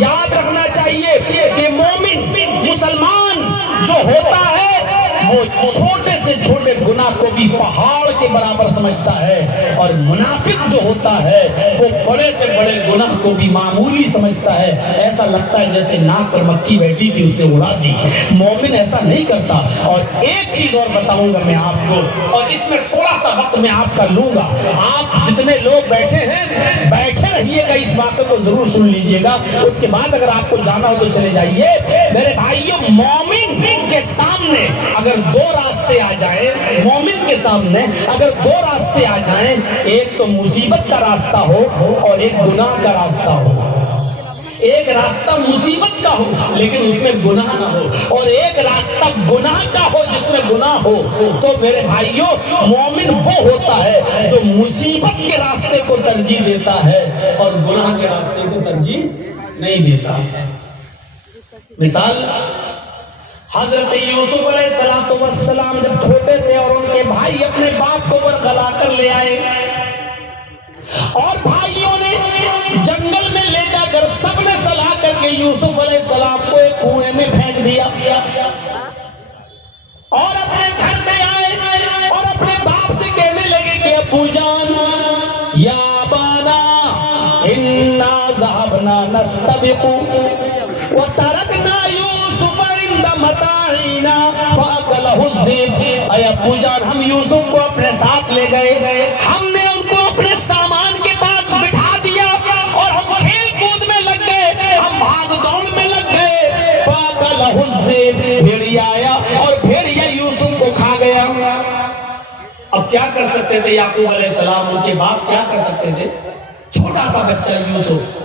یاد رکھنا چاہیے کہ مومن مسلمان جو ہوتا ہے وہ چھوٹے سے چھوٹے گناہ کو بھی پہاڑ کے برابر سمجھتا ہے، اور منافق جو ہوتا ہے وہ بڑے سے بڑے گناہ کو بھی معمولی سمجھتا ہے، ایسا لگتا ہے جیسے ناک پر مکھی بیٹھی تھی اس نے اڑا دی۔ مومن ایسا نہیں کرتا۔ اور ایک چیز اور بتاؤں گا میں آپ کو، اور اس میں تھوڑا سا وقت میں آپ کا لوں گا۔ آپ جتنے لوگ بیٹھے ہیں بیٹھے رہیے گا، اس باتوں کو ضرور سن لیجئے گا، اس کے بعد اگر آپ کو جانا ہو تو چلے جائیے۔ میرے بھائیوں، مومن کے سامنے اگر دو راستے آ جائیں، مومن کے سامنے اگر دو راستے آ جائیں، ایک تو مصیبت کا راستہ ہو اور ایک گناہ کا راستہ ہو، ایک راستہ مصیبت کا ہو لیکن اس میں گناہ نہ ہو، اور ایک راستہ گناہ کا ہو جس میں گناہ ہو، تو میرے بھائیوں مومن وہ ہوتا ہے جو مصیبت کے راستے کو ترجیح دیتا ہے اور گناہ کے راستے کو ترجیح نہیں دیتا۔ مثال، حضرت یوسف علیہ السلام جب چھوٹے تھے اور ان کے بھائی اپنے باپ کو ورغلا کر لے آئے، اور بھائیوں نے جنگل میں لے جا کر سب نے صلاح کر کے یوسف علیہ السلام کو ایک کنویں میں پھینک دیا، اور اپنے گھر میں آئے اور اپنے باپ سے کہنے لگے کہ ابو جان، یا ابانا انا ذهبنا نستبق وترکنا یوسف عند متاعنا فاکلہ الذئب۔ اے ابو جان، ہم یوسف کو اپنے ساتھ لے گئے، ہم نے ان کو اپنے سامان کے پاس بٹھا دیا اور ہم کھیل کود میں لگ گئے، ہم بھاگ دوڑ میں لگ گئے، فاکلہ الذئب، بھیڑیا آیا اور بھیڑیا یوسف کو کھا گیا۔ اب کیا کر سکتے تھے یعقوب علیہ السلام، ان کے باپ کیا کر سکتے تھے؟ چھوٹا سا بچہ یوسف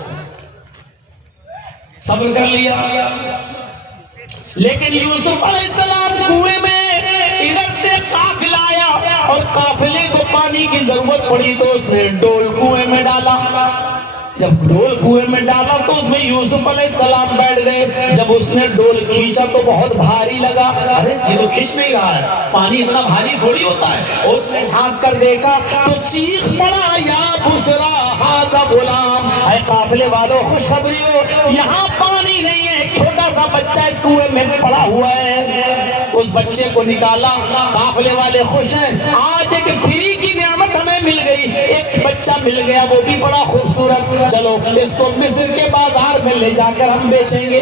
صبر کر لیا، لیکن یوسف علیہ السلام کنویں میں ادھر سے قافلہ آیا اور قافلے کو پانی کی ضرورت پڑی تو اس نے ڈول کنویں میں ڈالا۔ جب ڈول کنویں میں ڈالا تو اس میں یوسف علیہ السلام بیٹھ گئے۔ جب اس نے ڈول کھینچا تو بہت بھاری لگا، ارے یہ تو کھینچ نہیں رہا ہے، پانی اتنا بھاری تھوڑی ہوتا ہے۔ اس نے جھانک کر دیکھا تو چیخ پڑا، یا بشرا ھذا غلام، اے قافلے والوں خوشخبری ہو، یہاں پانی نہیں ہے، ایک چھوٹا سا بچہ اس کنویں میں پڑا ہوا ہے۔ اس بچے کو نکالا، قافلے والے خوش ہیں، آج ایک فری کی نعمت ہمیں مل گئی، ایک بچہ مل گیا وہ بھی بڑا خوبصورت، چلو اس کو مصر کے بازار میں لے جا کر ہم بیچیں گے،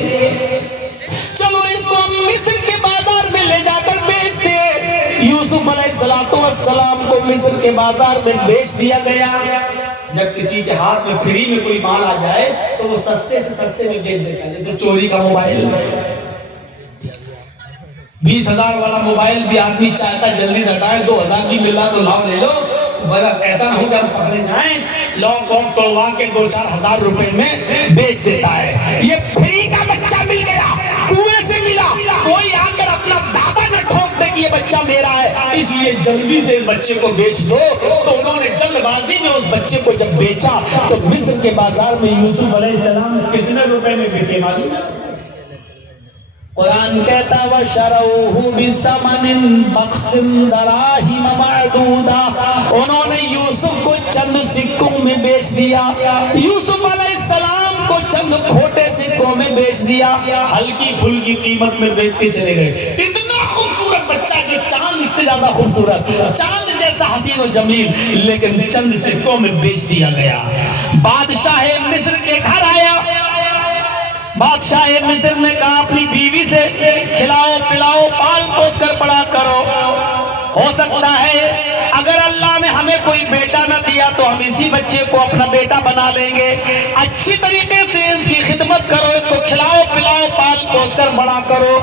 چلو اس کو ہم مصر کے بازار میں لے جا کر بیچتے ہیں۔ یوسف علیہ السلام کو مصر کے بازار میں بیچ دیا گیا۔ جب کسی کے ہاتھ میں فری میں کوئی مال آ جائے تو وہ سستے سے سستے میں بیچ دیتا ہے، جیسے چوری کا موبائل، 20,000 والا موبائل بھی آدمی چاہتا ہے جلدی سے ہٹائے، 2,000 بھی ملا تو لاؤ لے لو، مگر ایسا نہ ہو کہ ہم پکڑے جائیں، لوگ توڑوا کے 2-4 ہزار روپے میں بیچ دیتا ہے۔ یہ فری کا بچہ مل گیا، کنویں سے ملا، کوئی آ کر اپنا دادا نہ ٹھوک دے کہ یہ بچہ میرا ہے، اس لیے جلدی سے اس بچے کو بیچ دو۔ تو انہوں نے جلد بازی میں اس بچے کو جب بیچا تو مصر کے بازار میں یوسف علیہ السلام کتنے روپے میں بکے معلوم ہے؟ قرآن کہتا وَشَرَوْهُ بِثَمَنٍ بَخْسٍ دَرَاهِمَ مَعْدُودَةٍ، انہوں نے یوسف کو چند سکوں میں بیچ دیا، یوسف علیہ السلام کو چند کھوٹے سکوں میں بیچ دیا، ہلکی پھلکی قیمت میں بیچ کے چلے گئے۔ اتنا خوبصورت بچہ کہ چاند اس سے زیادہ خوبصورت، چاند جیسا حسین و جمیل، لیکن چند سکوں میں بیچ دیا گیا۔ بادشاہ مصر کے گھر آیا، بادشاہ مصر نے کہا اپنی بیوی سے کھلاؤ پلاؤ پال پوس کر بڑا کرو، ہو سکتا ہے اگر اللہ نے ہمیں کوئی بیٹا نہ دیا تو ہم اسی بچے کو اپنا بیٹا بنا لیں گے، اچھی طریقے سے اس کی خدمت کرو، اس کو کھلاؤ پلاؤ پال پوس کر بڑا کرو۔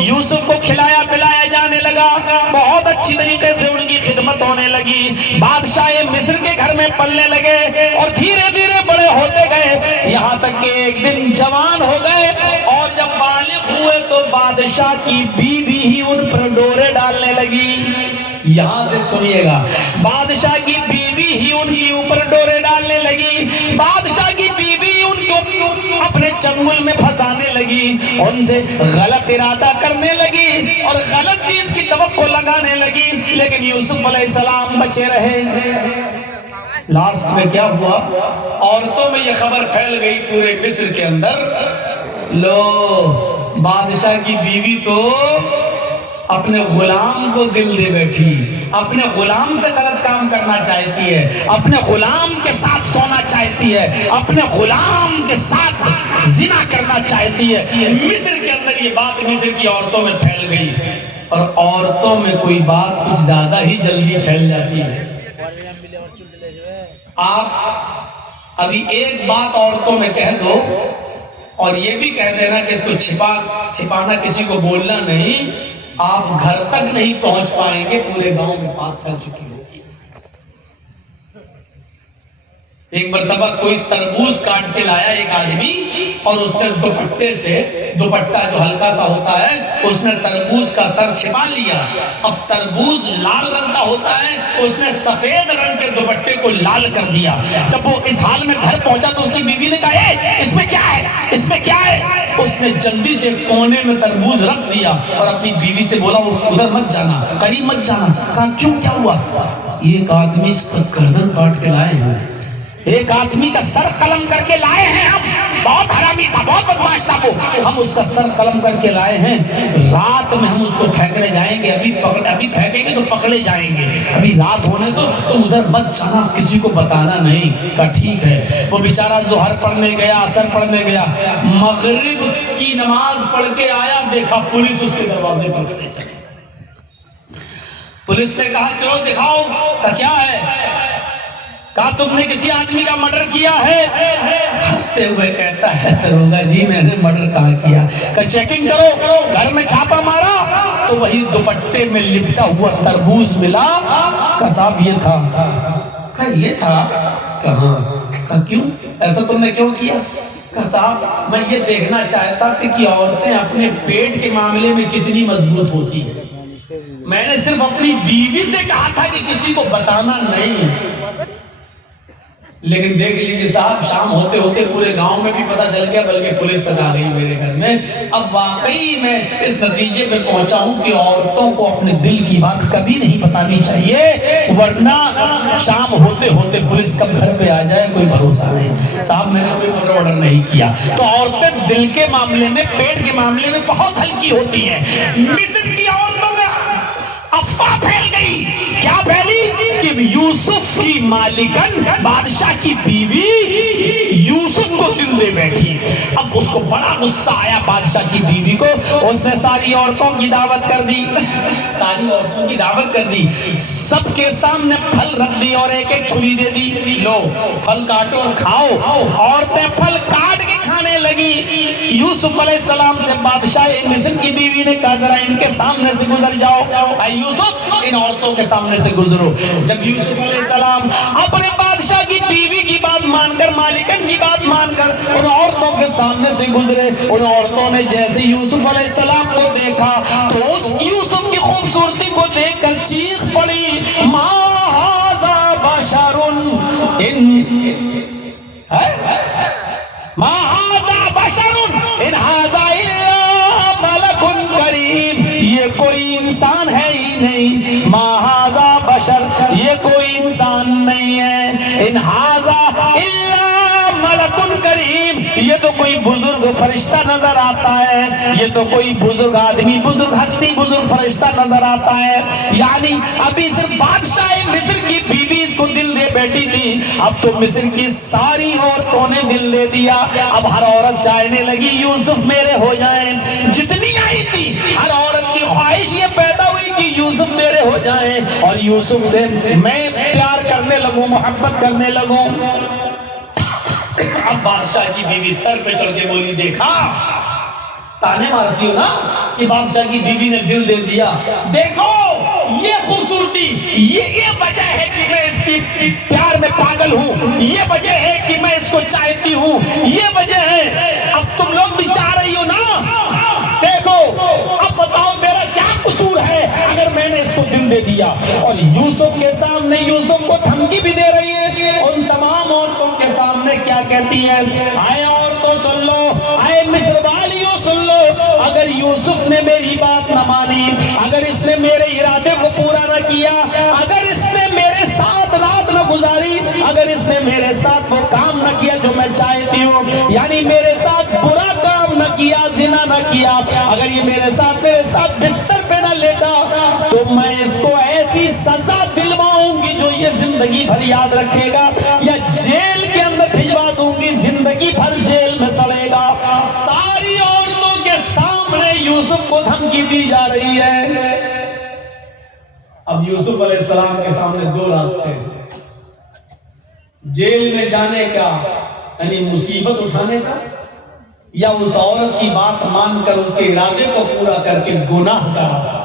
یوسف کو کھلایا پلایا جانے لگا، بہت اچھی طریقے سے ان کی خدمت ہونے لگی، بادشاہ مصر کے گھر میں پلنے لگے اور دھیرے دھیرے بڑے ہوتے گئے، یہاں تک کہ ایک دن جوان ہو گئے، اور جب بالغ ہوئے تو بادشاہ کی بیوی ہی ان پر ڈورے ڈالنے لگی۔ یہاں سے سنیے گا، بادشاہ کی بیوی ہی ان کے اوپر ڈورے ڈالنے لگی، بادشاہ کی بیوی ان کو اپنے چنگل میں پھنسانے لگی، ان سے غلط ارادہ کرنے لگی اور غلط چیز کی توقع لگانے لگی، لیکن یوسف علیہ السلام بچے رہے۔ لاسٹ میں کیا ہوا؟ عورتوں میں یہ خبر پھیل گئی پورے مصر کے اندر، لو بادشاہ کی بیوی تو اپنے غلام کو دل دے بیٹھی، اپنے غلام سے غلط کام کرنا چاہتی ہے، اپنے غلام کے ساتھ سونا چاہتی ہے، اپنے غلام کے ساتھ زنا کرنا چاہتی ہے۔ مصر کے اندر یہ بات مصر کی عورتوں میں پھیل گئی، اور عورتوں میں کوئی بات کچھ زیادہ ہی جلدی پھیل جاتی ہے۔ آپ ابھی ایک بات عورتوں میں کہہ دو اور یہ بھی کہہ دینا کہ اس کو چھپانا کسی کو بولنا نہیں، آپ گھر تک نہیں پہنچ پائیں گے، پورے گاؤں میں بات پھیل چکی ہوگی۔ ایک مرتبہ کوئی تربوز کاٹ کے لایا ایک آدمی، اور اس نے دوپٹے سے، دوپٹہ جو ہلکا سا ہوتا ہے، اس نے تربوز کا سر چھپا لیا۔ اب تربوز لال رنگ کا ہوتا ہے، اس نے سفید رنگ کے دوپٹے کو لال کر دیا۔ جب وہ اس حال میں گھر پہنچا تو اس کی بیوی نے کہا، اے اس میں کیا ہے، اس میں کیا ہے؟ اس نے جلدی سے کونے میں تربوز رکھ دیا اور اپنی بیوی سے بولا اس ادھر مت جانا، قریب مت جانا۔ کہا کیوں، کیا ہوا؟ ایک آدمی اس پر گردن کاٹ کے لائے ہیں، ایک آدمی کا سر قلم کر کے لائے ہیں، ہم بہت حرامی تھا، بہت بدماش تھا وہ، ہم اس کا سر قلم کر کے لائے ہیں، رات میں ہم اس کو پھینکنے جائیں گے، ابھی پھینکیں گے تو پکڑے جائیں گے، ابھی رات ہونے تو تم ادھر مت جانا، کسی کو بتانا نہیں۔ کہا ٹھیک ہے۔ وہ بیچارہ ظہر پڑھنے گیا، عصر پڑھنے گیا، مغرب کی نماز پڑھ کے آیا، دیکھا پولیس اس کے دروازے پر کھڑی ہے۔ پولیس نے کہا چلو دکھاؤ، کہا کیا ہے؟ کہا تم نے کسی آدمی کا مرڈر کیا ہے؟ ہنستے ہوئے کہتا ہے داروغہ جی میں نے مرڈر کہاں کیا؟ کہ چیکنگ کرو، گھر میں چھاپا مارا تو وہی دوپٹے میں لپٹا ہوا تربوز ملا۔ کہ صاحب یہ تھا۔ کہ یہ تھا؟ کہاں؟ کہ کیوں ایسا تم نے کیوں کیا؟ کہ صاحب میں یہ دیکھنا چاہتا تھا کہ عورتیں اپنے پیٹ کے معاملے میں کتنی مضبوط ہوتی ہیں، میں نے صرف اپنی بیوی سے کہا تھا کہ کسی کو بتانا نہیں، لیکن دیکھ لیجیے صاحب شام ہوتے ہوتے پورے گاؤں میں بھی پتہ چل گیا، بلکہ پولیس تک آ گئی میرے گھر میں۔ اب واقعی میں اس نتیجے میں پہنچا ہوں کہ عورتوں کو اپنے دل کی بات کبھی نہیں بتانی چاہیے، ورنہ شام ہوتے ہوتے پولیس کب گھر پہ آ جائے کوئی بھروسہ نہیں۔ صاحب میں نے کوئی مرڈر نہیں کیا۔ تو عورتیں دل کے معاملے میں، پیٹ کے معاملے میں بہت ہلکی ہوتی ہیں۔ مصر کی عورتوں میں افواہ پھیل گئی، کیا پھیلی؟ کہ یوسف کی مالکن، بادشاہ کی بیوی یوسف کو دل دے بیٹھی۔ اب اس کو بڑا غصہ آیا بادشاہ کی بیوی کو، اس نے ساری عورتوں کی دعوت کر دی، ساری عورتوں کی دعوت کر دی، سب کے سامنے پھل رکھ دی اور ایک ایک چھری دے دی، لو پھل کاٹو اور کھاؤ۔ عورتیں پھل کاٹ کے کھانے لگی۔ یوسف علیہ السلام سے بادشاہ مصر کی بیوی نے کہا ذرا ان کے سامنے سے گزر جاؤ، اے یوسف ان عورتوں کے سامنے سے گزرو۔ جب یوسف علیہ السلام اپنے بادشاہ کی بیوی کی بات مان کر، مالکن کی بات مان کر ان عورتوں کے سامنے سے گزرے، ان عورتوں نے جیسے یوسف علیہ السلام کو دیکھا تو اس یوسف کی خوبصورتی کو دیکھ کر چیخ پڑی، ما ھذا بشر ما ھذا بشر ان ھذا الا ملک کریم، یہ کوئی انسان ہے ہی نہیں، ما ھذا بشر یہ کوئی انسان نہیں ہے، ان ھذا الا ملک کریم یہ تو کوئی بزرگ فرشتہ نظر آتا ہے، یہ تو کوئی بزرگ آدمی، بزرگ ہستی، بزرگ فرشتہ نظر آتا ہے۔ یعنی ابھی صرف بادشاہ مصر کی بیوی اس کو دل دے بیٹھی تھی، اب تو مصر کی ساری عورتوں نے دل دے دیا۔ اب ہر عورت چاہنے لگی یوسف میرے ہو جائیں، جتنی آئی تھی ہر عورت کی خواہش یہ پیدا ہوئی کہ یوسف میرے ہو جائیں اور یوسف سے میں پیار کرنے لگوں، محبت کرنے لگوں۔ اب بادشاہ کی بیوی سر پہ چڑھ کے بولی، دیکھا تانے مارتی ہو نا کہ بادشاہ کی بیوی نے دل دے دیا، دیکھو یہ خوبصورتی، یہ وجہ ہے کہ میں اس کی پیار میں پاگل ہوں، یہ وجہ ہے کہ میں اس کو چاہتی ہوں، یہ وجہ ہے۔ اب تم لوگ بھی چاہ رہی ہو نا، دیکھو اب بتاؤ میرا کیا قصور ہے اگر میں نے اس کو دل دے دیا۔ اور یوسف کے سامنے یوسف کو دھمکی بھی دے رہی ہے، ان تمام عورتوں کے سامنے کیا کہتی ہے، آئے عورتوں سن لو، آئے مصر والیوں سن لو، اگر یوسف نے میری بات نہ مانی، اگر اس نے میرے ارادے کو پورا نہ کیا، اگر اس نے میرے ساتھ رات نہ گزاری، اگر اس نے میرے ساتھ وہ کام نہ کیا جو میں چاہتی ہوں، یعنی میرے ساتھ برا کام نہ کیا، زنا نہ کیا، اگر یہ میرے ساتھ بستر پہ نہ لیٹا، تو میں اس کو ایسی سزا دلواؤں گی جو یہ زندگی بھر یاد رکھے گا، یا جیل کے اندر بھجوا دوں گی، زندگی بھر جیل میں سڑے گا۔ ساری عورتوں کے سامنے یوسف کو دھمکی دی جا رہی ہے۔ اب یوسف علیہ السلام کے سامنے دو راستے ہیں، جیل میں جانے کا یعنی مصیبت اٹھانے کا، یا اس عورت کی بات مان کر اس کے ارادے کو پورا کر کے گناہ کا راستہ۔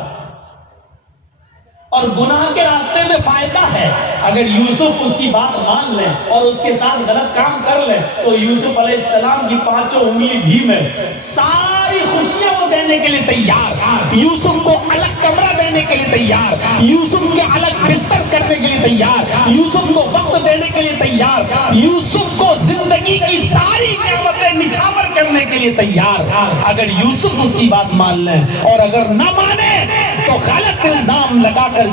اور گناہ کے راستے میں فائدہ ہے، اگر یوسف اس کی بات مان لیں اور اس کے ساتھ غلط کام کر لیں تو یوسف علیہ السلام کی 5 انگلی گھی میں ساری خوشیاں وہ دینے کے لیے تیار، یوسف کو الگ کمرہ دینے کے لیے تیار، یوسف کے الگ بستر کرنے کے لیے تیار، یوسف کو وقت دینے کے لیے تیار، یوسف کو زندگی کی ساری نعمتیں نچھاور کرنے کے لیے تیار، اگر یوسف اس کی بات مان لیں، اور اگر نہ مانے تو غلط الزام لگا کر